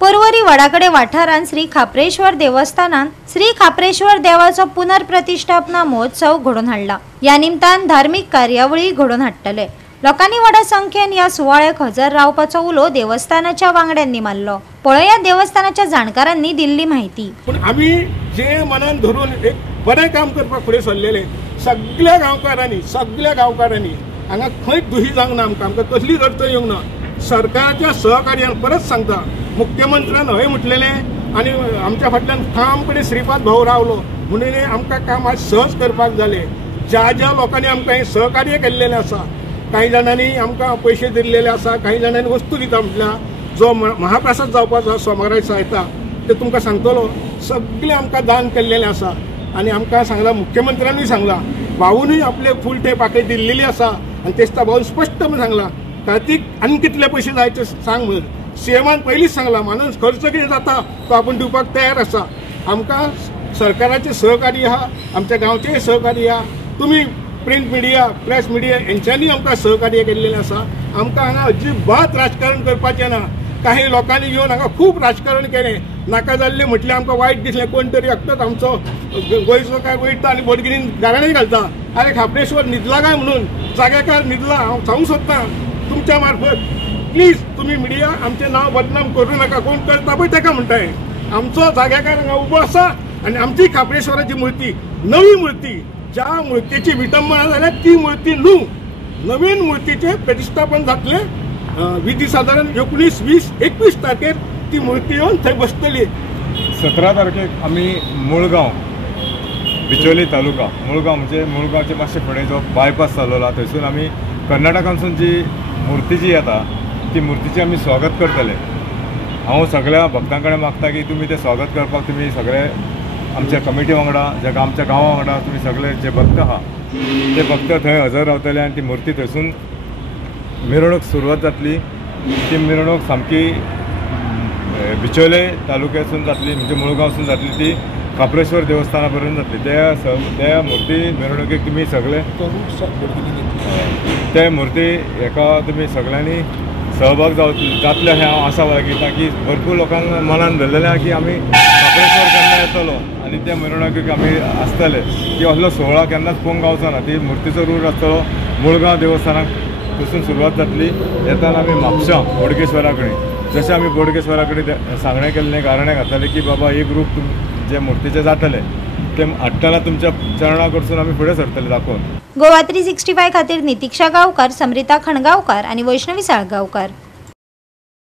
पर्वरी वडाकडे वाठारान श्री खापरेश्वर देवस्थानात श्री खापरेश्वर देवाचो पुनर्प्रतिष्ठापना महोत्सव घडोवन हाडला। या निमतान धार्मिक कार्यावळी घडोवन हाडटले। लोकांनी व्हडा संख्येन या सुवाळ्याक हजर रावपाचो उलो देवस्थानाच्या वांगड्यांनी मारलो। पळया देवस्थानाच्या जाणकारांनी दिल्ली माहिती। पण आम्ही जे मनान धरून एक बरे काम करपाक फुडें सरलेले सगळ्या गांवकारांनी हांगा खंय दुही जावंक ना। आमकां कसली अडचण येवंक ना। सरकारच्या सहकार्यान परत सांगता, मुख्यमंत्र्यान हय म्हटलेले आणि आमच्या फाटल्यान ठामपणे श्रीपाद भाऊ रावलो म्हणून आमकां काम आज सहज करपाक जाले। ज्या लोकांनी आमकां हे सहकार्य केल्लेले आसा, काही जाणांनी आमकां पैसे दिल्लेले आसा, काही जाणांनी वस्तू दिता म्हटल्या जो महाप्रसाद जावपाचो सोमाराच्या येता ते तुमकां सांगतलो। सगळे आमकां दान केल्लेले आसा आणि आमकां सांगला, मुख्यमंत्र्यांनी सांगला, भाऊनय आपले फूल ते पाकिट दिल्लेली आसा आणि तेस्ता भाऊन स्पष्टपणे सांगला कार्तिक आनी कितले पैसे जायचे सांग म्हणून। सीएमान पयलींच सांगला मानस खर्च कितें जाता तो आपण दिवपाक तयार आसा। आमकां सरकाराचे सहकार्य आहा, आमच्या गांवचेय सहकार्य आहा, तुम्ही प्रिंट मिडिया प्रेस मिडिया यांच्यानी आमकां सहकार्य केल्लेलें आसा। आमकां हांगा अजिबात राजकारण करपाचें ना। काही लोकांनी येवन हांगा खूब राजकारण केलें, नाका जाल्लें म्हटलें आमकां वायट दिसलें। कोण तरी एकटोच आमचो गोंयचो काय वयता आनी बोडगिणीन गाराणें घालता, अरे खापरेश्वर न्हिदला काय म्हणून, जाग्याकार न्हिदला। हांव सांगूंक सोदतां तुमच्या मार्फत, प्लीज तुम्ही मिडिया आमचें नांव बदनाम करूं नाका। कोण करता पळय ताका म्हणटाय, आमचो जाग्याकार हांगा उबो आसा आनी आमची खापरेश्वराची मूर्ती, नवी मूर्ती, ज्या मूर्तीची विटंबना जाल्यार ती मूर्ती न्हू, नवीन मूर्तीचे प्रतिष्ठापन जातले। विधी साधारण 19, 20, 21 तारखेर ती मूर्ती येवन थंय बसतली। 17 तारखेक आमी मुळगांव बिचोली तालुका, मुळगांव म्हणजे मुळगांवचे मातशे फुडें जो बायपास चालवला थंयसून आमी कर्नाटकांसून जी मूर्ती जी येता ती मूर्तीचे आमी स्वागत करतले। हांव सगळ्या भक्तां कडेन मागता की तुमी ते स्वागत करपाक तुमी सगळे आमच्या कमिटी वांगडा, ज्या आमच्या गांवा वांगडा तुमी सगळे जे भक्त आहा ते भक्त थंय हजर रावतले आणि ती मूर्ती थंयसून मिरवणूक सुरवात जातली। ती मिरवणूक सामकी बिचोले तालुक्यासून जातली, म्हणजे मुळगांवसून जातली, ती खापरेश्वर देवस्थाना पर्यंत जातली। त्या मूर्ती मिरवणुकीक तुमी सगळे ते मूर्ती हेका तुमी सगळ्यांनी सहभाग जातले हे हांव आशा बाळगिता की भरपूर लोकांक मनान धरलेलें की आमी खापरेश्वर केन्ना येतलो आणि त्या मिरवणुकीक आमी आसतले की असलो सोहळा केन्नाच पळोवंक गावचो ना। ती मूर्तीचो रूट आसतलो मुळगांव देवस्थानाक थंयसून सुरवात जातली। येताना आमी म्हापशां बोडगेश्वरा कडेन, जशें आमी बोडगेश्वरा कडेन सांगणें केल्लें गाराणें घातलें की बाबा एक रूप जे मूर्तीचे जातले ते हाडटना तुमच्या चरणा कडसून आमी फुडें सरतले दाखोवन। गोवा 365 खातीर नितीक्षा गांवकार, समरिता खणगांवकार आणि वैष्णवी साळगांवकार।